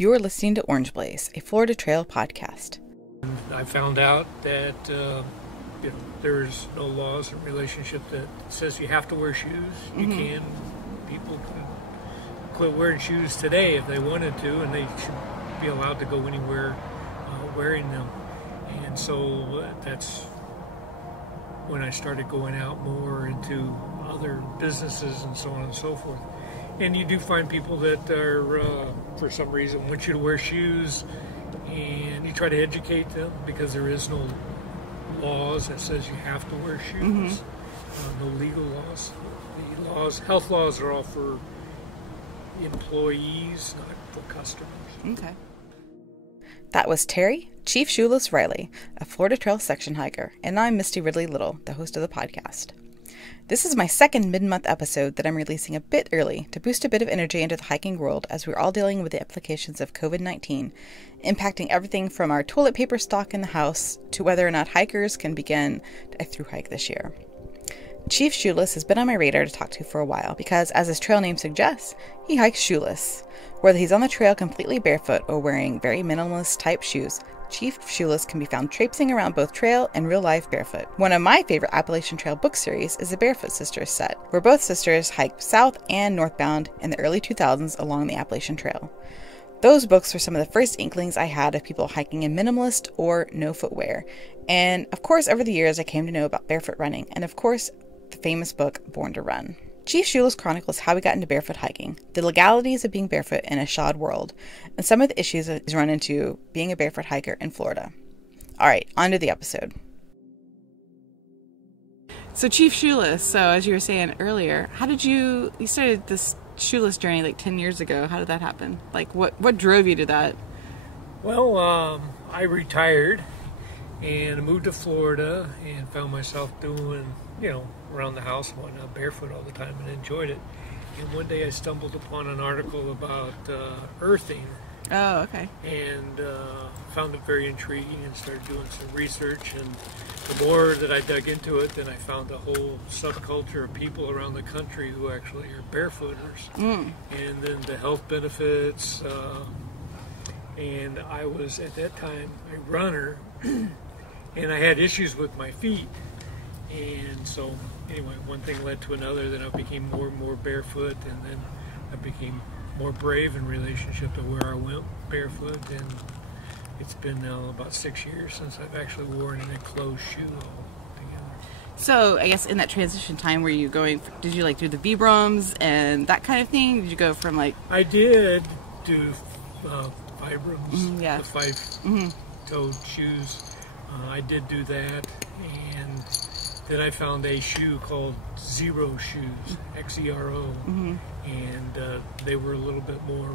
You're listening to Orange Blaze, a Florida Trail podcast. I found out that there's no laws in relationship that says you have to wear shoes. You can. People can quit wearing shoes today if they wanted to, and they should be allowed to go anywhere wearing them. And so that's when I started going out more into other businesses and so on and so forth. And you do find people that are, for some reason, want you to wear shoes, and you try to educate them because there is no laws that says you have to wear shoes. No legal laws. The health laws are all for employees, not for customers. Okay. That was Terry, Chief Shoeless Riley, a Florida Trail section hiker, and I'm Misty Ridley Little, the host of the podcast. This is my second mid-month episode that I'm releasing a bit early to boost a bit of energy into the hiking world as we're all dealing with the implications of COVID-19, impacting everything from our toilet paper stock in the house to whether or not hikers can begin a thru hike this year. Chief Shoeless has been on my radar to talk to for a while because, as his trail name suggests, he hikes shoeless. Whether he's on the trail completely barefoot or wearing very minimalist type shoes, Chief Shoeless can be found traipsing around both trail and real life barefoot. One of my favorite Appalachian Trail book series is the Barefoot Sisters set, where both sisters hiked south and northbound in the early 2000s along the Appalachian Trail. Those books were some of the first inklings I had of people hiking in minimalist or no footwear. And of course, over the years, I came to know about barefoot running, and of course, the famous book Born to Run. Chief Shoeless chronicles how he got into barefoot hiking, the legalities of being barefoot in a shod world, and some of the issues he's run into being a barefoot hiker in Florida. All right, on to the episode. So Chief Shoeless, so as you were saying earlier, how did you started this shoeless journey like 10 years ago? How did that happen? Like what drove you to that? Well, I retired and moved to Florida and found myself doing, around the house and whatnot, barefoot all the time, and enjoyed it. And one day I stumbled upon an article about earthing. Oh, okay. And found it very intriguing and started doing some research. And the more that I dug into it, then I found a whole subculture of people around the country who actually are barefooters. And then the health benefits. And I was, at that time, a runner, and I had issues with my feet. And so, anyway, one thing led to another. Then I became more and more barefoot, and then I became more brave in relationship to where I went barefoot. And it's been now about 6 years since I've actually worn an enclosed shoe altogether. So, I guess in that transition time, were you did you do the Vibrams and that kind of thing? Did you go from I did do Vibrams, the 5-toed shoes. I did do that, and then I found a shoe called Zero Shoes, Xero, and they were a little bit more,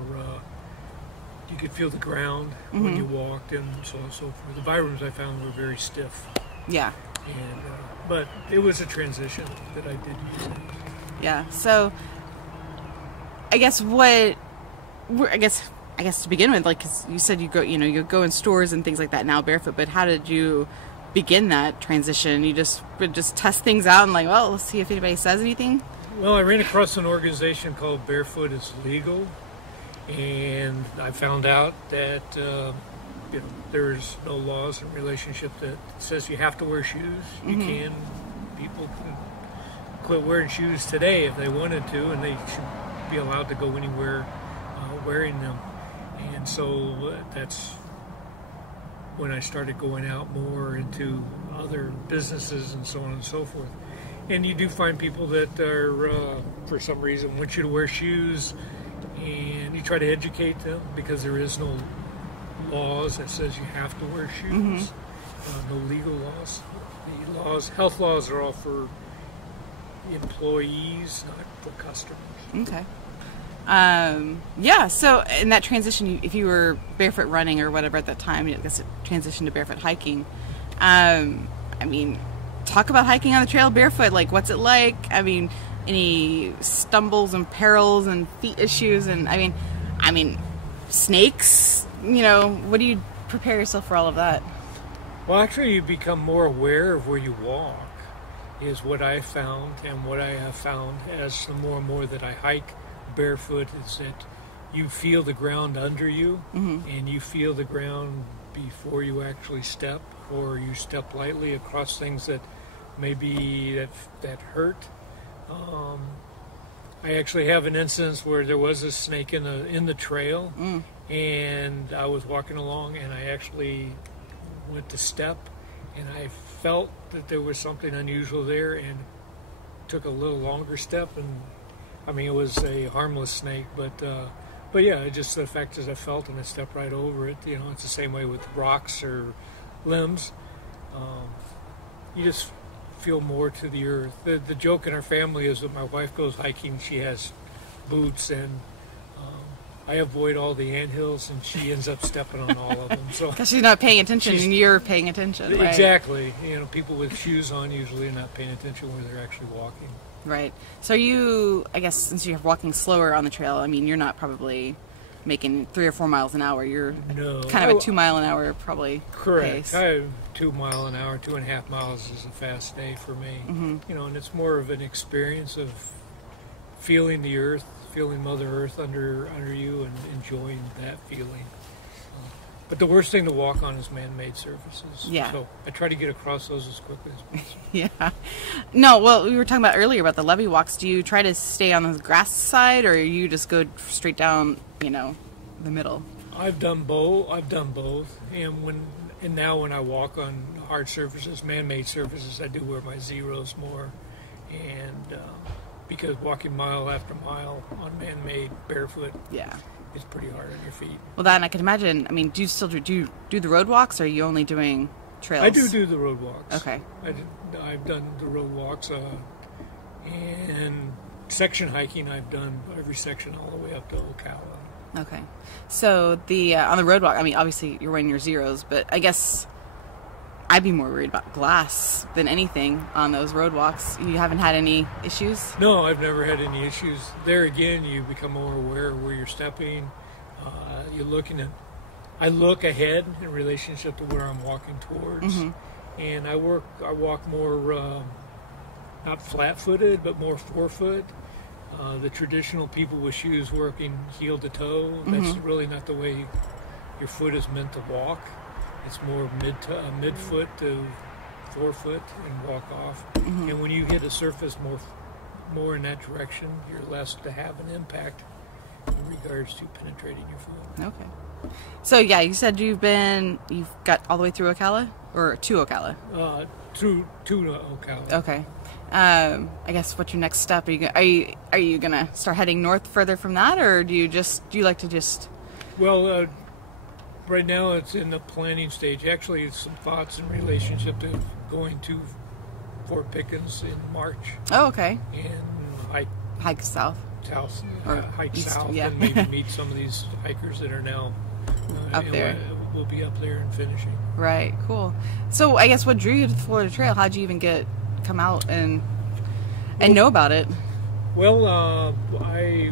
you could feel the ground when you walked, and so on and so forth. The Vibrams I found were very stiff. Yeah. And but it was a transition that I did use. Yeah. So I guess I guess to begin with, 'cause you said you go in stores and things like that now barefoot, but how did you begin that transition? You would just test things out and let's see if anybody says anything? Well, I ran across an organization called Barefoot is Legal, and I found out that there's no laws in relationship that says you have to wear shoes. You can. People can quit wearing shoes today if they wanted to, and they should be allowed to go anywhere wearing them. And so that's when I started going out more into other businesses and so on and so forth. And you do find people that are, for some reason, want you to wear shoes, and you try to educate them because there is no laws that says you have to wear shoes. No legal laws. The health laws are all for employees, not for customers. Okay. So in that transition, if you were barefoot running or whatever at that time, I guess it transitioned to barefoot hiking. Talk about hiking on the trail barefoot. What's it like? Any stumbles and perils and feet issues, and snakes. What do you prepare yourself for all of that? Well, actually, you become more aware of where you walk, is what I found, and what I have found as the more and more that I hike barefoot is that you feel the ground under you, Mm-hmm. and you feel the ground before you actually step, or you step lightly across things that maybe that hurt. I actually have an instance where there was a snake in the trail, and I was walking along, and I actually went to step, and I felt that there was something unusual there, and took a little longer step, and I mean, it was a harmless snake, but yeah, just the fact is I felt and I stepped right over it. You know, it's the same way with rocks or limbs. You just feel more to the earth. The joke in our family is that my wife goes hiking, she has boots, and I avoid all the anthills, and she ends up stepping on all of them. So Because she's not paying attention, and you're paying attention, right? exactly. You know, people with shoes on usually are not paying attention where they're actually walking. Right. So you, I guess, since you're walking slower on the trail, I mean, you're not probably making 3 or 4 miles an hour. You're No. kind of a 2 mile an hour probably Correct. pace. I have 2 mile an hour, 2.5 miles is a fast day for me. Mm-hmm. You know, and it's more of an experience of feeling the earth, feeling Mother Earth under you, and enjoying that feeling. But the worst thing to walk on is man-made surfaces. Yeah. So I try to get across those as quickly as possible. Yeah. No, well, we were talking about earlier about the levee walks. Do you try to stay on the grass side, or you just go straight down, you know, the middle? I've done both. And now when I walk on hard surfaces, man-made surfaces, I do wear my zeros more, and because walking mile after mile on man-made barefoot, Yeah. it's pretty hard on your feet. Well, that, and I can imagine, I mean, do you still do the road walks, or are you only doing trails? I do the road walks. Okay. I've done the road walks, and section hiking. I've done every section all the way up to Ocala. Okay. So the on the road walk, I mean, obviously you're wearing your zeros, but I guess I'd be more worried about glass than anything on those road walks. You haven't had any issues? No, I've never had any issues. There again, you become more aware of where you're stepping. I look ahead in relationship to where I'm walking towards, and I walk more not flat-footed, but more forefoot. The traditional people with shoes working heel to toe. That's really not the way your foot is meant to walk. It's more mid-foot to forefoot and walk off. And when you hit a surface more in that direction, you're less to have an impact in regards to penetrating your foot. Okay. So yeah, you said you've got all the way through Ocala, or to Ocala? To Ocala. Okay. I guess what's your next step? Are you gonna start heading north further from that, or do you like to just? Well, right now it's in the planning stage. Actually, it's some thoughts in relationship to going to Fort Pickens in March. Oh, okay. And Hike south. Hike east, south, yeah. and maybe meet some of these hikers that are now Up there. We'll be up there and finishing. Right. Cool. So I guess what drew you to the Florida Trail? How'd you even come out and know about it? Well, I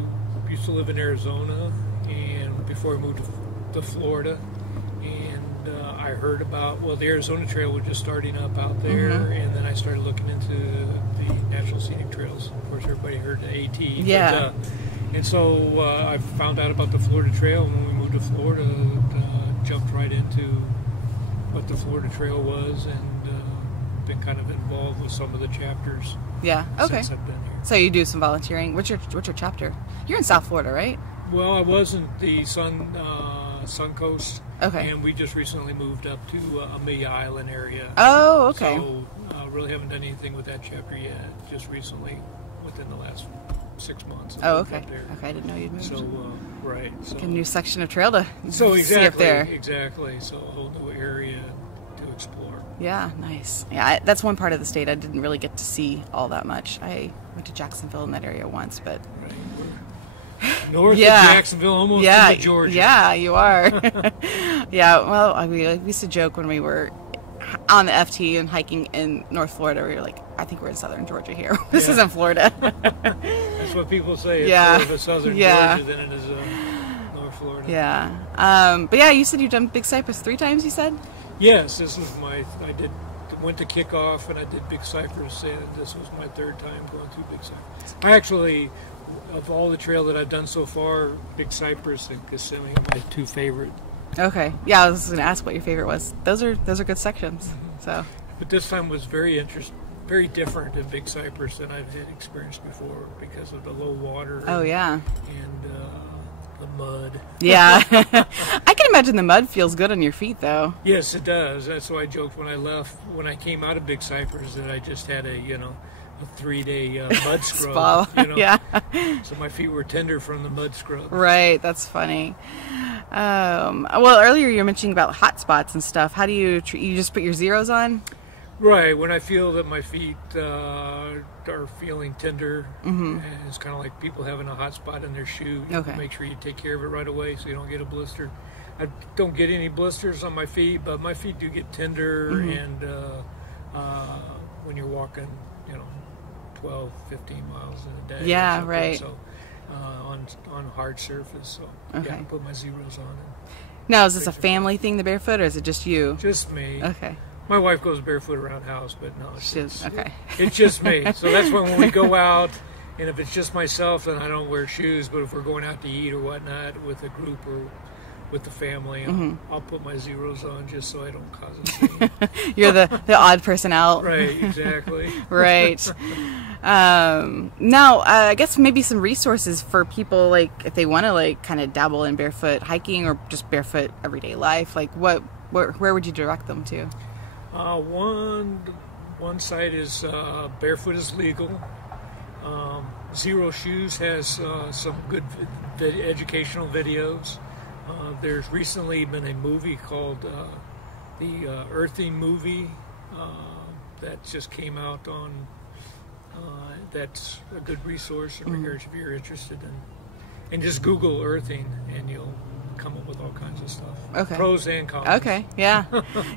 used to live in Arizona, and before I moved to Florida, and I heard about, the Arizona Trail was just starting up out there, and then I started looking into the National Scenic Trails. Of course, everybody heard the AT. Yeah. And so I found out about the Florida Trail, and when we moved to Florida, jumped right into what the Florida Trail was, and been kind of involved with some of the chapters. Yeah. Okay. Since I've been here. So you do some volunteering. What's your chapter? You're in South Florida, right? Well, I was in the Sun Coast. Okay. And we just recently moved up to Amelia Island area. Oh, okay. So really haven't done anything with that chapter yet. Just recently, within the last 6 months. Oh, okay. Okay, I didn't know you'd moved. So right. So a new section of trail to exactly, see up there. Exactly. So a whole new area to explore. Yeah, nice. Yeah, that's one part of the state I didn't really get to see all that much. I went to Jacksonville in that area once, but Right. North of Jacksonville, almost into Georgia. Yeah, you are. Yeah, well, we used to joke when we were on the FT and hiking in North Florida. We were like, I think we're in southern Georgia here. This isn't Florida. That's what people say. It's Yeah. more of a southern Georgia than it is North Florida. Yeah. But yeah, you said you've done Big Cypress 3 times, you said? Yes, this was went to kickoff and I did Big Cypress, and this was my 3rd time going through Big Cypress. I actually of all the trail that I've done so far, Big Cypress and Kissimmee are my two favorite. Okay. Yeah, I was going to ask what your favorite was. Those are good sections. So. But this time was very different in Big Cypress than I've had experienced before because of the low water. Oh, yeah. And the mud. Yeah. I can imagine the mud feels good on your feet, though. Yes, it does. That's why I joked when I left, when I came out of Big Cypress, that I just had a 3-day mud scrub. Yeah. So my feet were tender from the mud scrub. Right. That's funny. Well, earlier you were mentioning about hot spots and stuff. How do you just put your zeros on? Right. When I feel that my feet are feeling tender, and it's kind of like people having a hot spot in their shoe. Okay. Make sure you take care of it right away so you don't get a blister. I don't get any blisters on my feet, but my feet do get tender, and when you're walking, 12, 15 miles in a day. Yeah, right. So on hard surface. So Okay. I put my zeros on. Now, is this a family thing, the barefoot, or is it just you? Just me. Okay. My wife goes barefoot around house, but no, Okay. it's just me. So that's when we go out, and if it's just myself, then I don't wear shoes. But if we're going out to eat or whatnot with a group or with the family, I'll put my zeros on just so I don't cause a scene. You're the odd person out. Right, exactly. Right. Now, I guess maybe some resources for people, like if they want to kind of dabble in barefoot hiking or just barefoot everyday life. Like where would you direct them to? One site is Barefoot is Legal. Zero Shoes has some good educational videos. There's recently been a movie called the Earthing movie that just came out on. That's a good resource in regards if you're interested in. And just Google Earthing, and you'll come up with all kinds of stuff. Okay. Pros and cons. Okay. Yeah.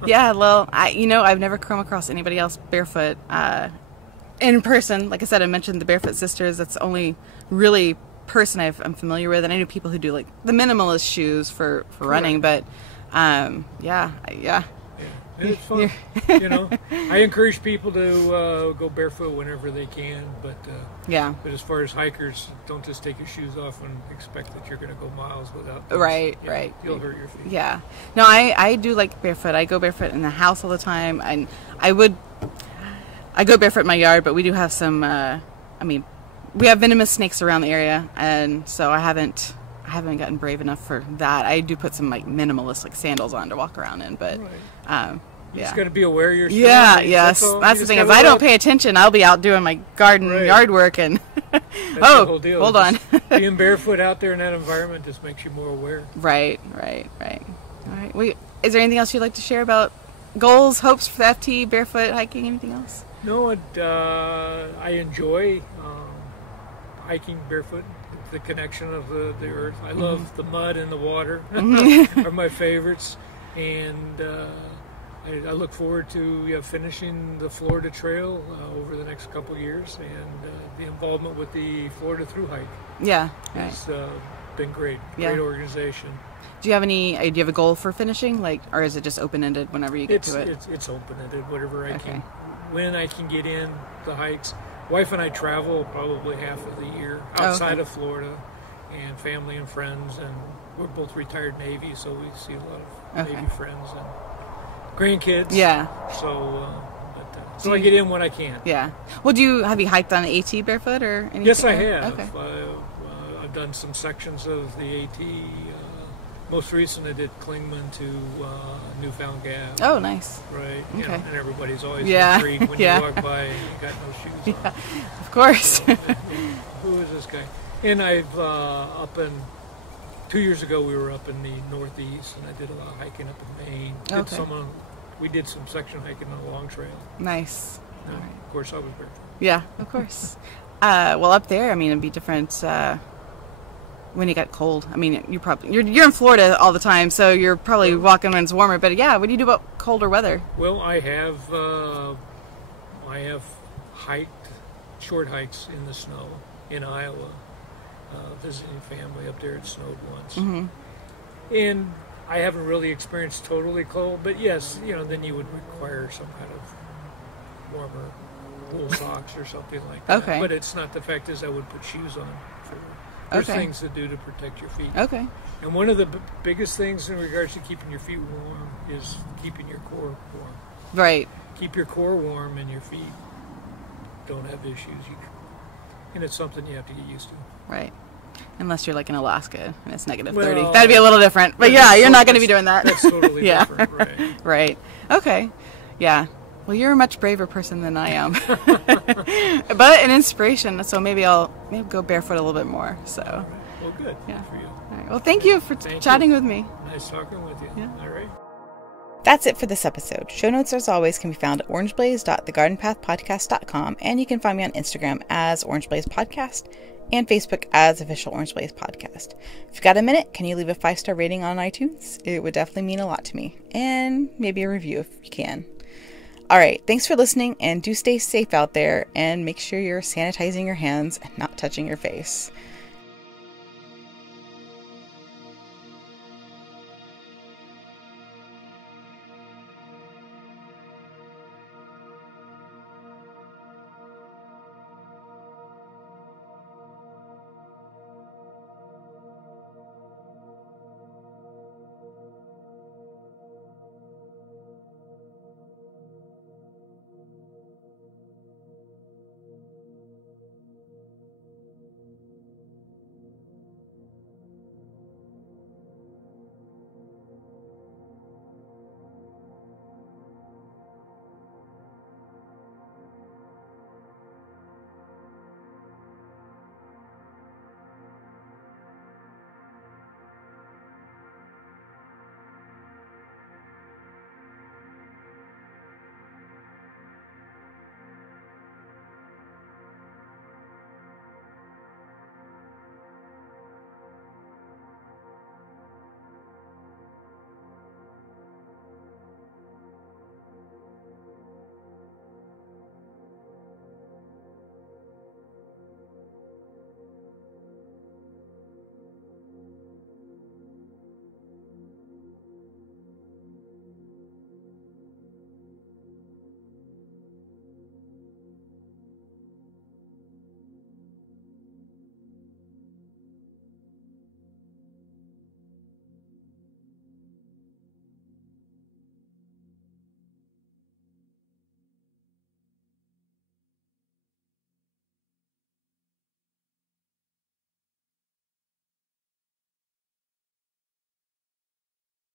Yeah. Well, I've never come across anybody else barefoot in person. Like I said, I mentioned the Barefoot Sisters. That's the only really person I'm familiar with, and I know people who do like the minimalist shoes for running. But yeah. And it's fun. I encourage people to go barefoot whenever they can, but But as far as hikers, don't just take your shoes off and expect that you're going to go miles without them. Right. You'll hurt your feet. Yeah. No, I do like barefoot. I go barefoot in the house all the time, and I go barefoot in my yard, but we do have some. We have venomous snakes around the area, and so I haven't gotten brave enough for that. I do put some minimalist sandals on to walk around in, but You just got to be aware of your surroundings. That's the thing. If I don't pay attention, I'll be out doing my yard work, and that's the whole deal. Hold on. Being barefoot out there in that environment just makes you more aware. Right. All right. Is there anything else you'd like to share about goals, hopes for the FT, barefoot hiking, anything else? No, I enjoy hiking barefoot. The connection of the earth. I love the mud and the water are my favorites, and I look forward to finishing the Florida Trail over the next couple of years, and the involvement with the Florida Thru Hike. Yeah, has been great. Yeah. Great organization. Do you have a goal for finishing, or is it just open-ended whenever you get to it? It's open-ended, whatever I can, when I can get in the hikes. Wife and I travel probably half of the year outside of Florida, and family and friends, and we're both retired Navy, so we see a lot of Navy friends and grandkids. Yeah. So I get in when I can. Yeah. Well, have you hiked on the AT barefoot or anything? Yes, I have. Okay. I've done some sections of the AT. Most recently, I did Klingman to Newfound Gap. Oh, nice. Right. Okay. And everybody's always intrigued when you walk by and you got no shoes on. Of course. Who is this guy? And I've 2 years ago we were up in the Northeast, and I did a lot of hiking up in Maine. We did some section hiking on a long trail. Nice. All right. Of course, I was barefoot. Yeah, of course. Well, up there, it'd be different when it got cold. You're in Florida all the time, so you're probably walking when it's warmer. But what do you do about colder weather? Well, I have hiked short hikes in the snow in Iowa, visiting family up there. It snowed once, and I haven't really experienced totally cold. But yes, then you would require some kind of warmer wool socks or something like that. Okay. But it's not, the fact is I would put shoes on There's Okay. things to do to protect your feet. Okay. And one of the biggest things in regards to keeping your feet warm is keeping your core warm. Right. Keep your core warm and your feet don't have issues. And it's something you have to get used to. Right. Unless you're like in Alaska and it's negative Well, 30. That'd be a little different. But yeah, you're not going to be doing that. That's totally Yeah. different, right? Right. Okay. Yeah. Well, you're a much braver person than I am. But an inspiration, so maybe I'll go barefoot a little bit more. So, All right. Well, good. Yeah. Good for you. all right. Well, thank you for Thank chatting you. with me. Nice talking with you. Yeah. All right. That's it for this episode. Show notes, as always, can be found at orangeblaze.thegardenpathpodcast.com, and you can find me on Instagram as Orange Blaze Podcast and Facebook as Official Orange Blaze Podcast. If you've got a minute, can you leave a 5-star rating on iTunes? It would definitely mean a lot to me. And maybe a review if you can. All right, thanks for listening, and do stay safe out there, and make sure you're sanitizing your hands and not touching your face.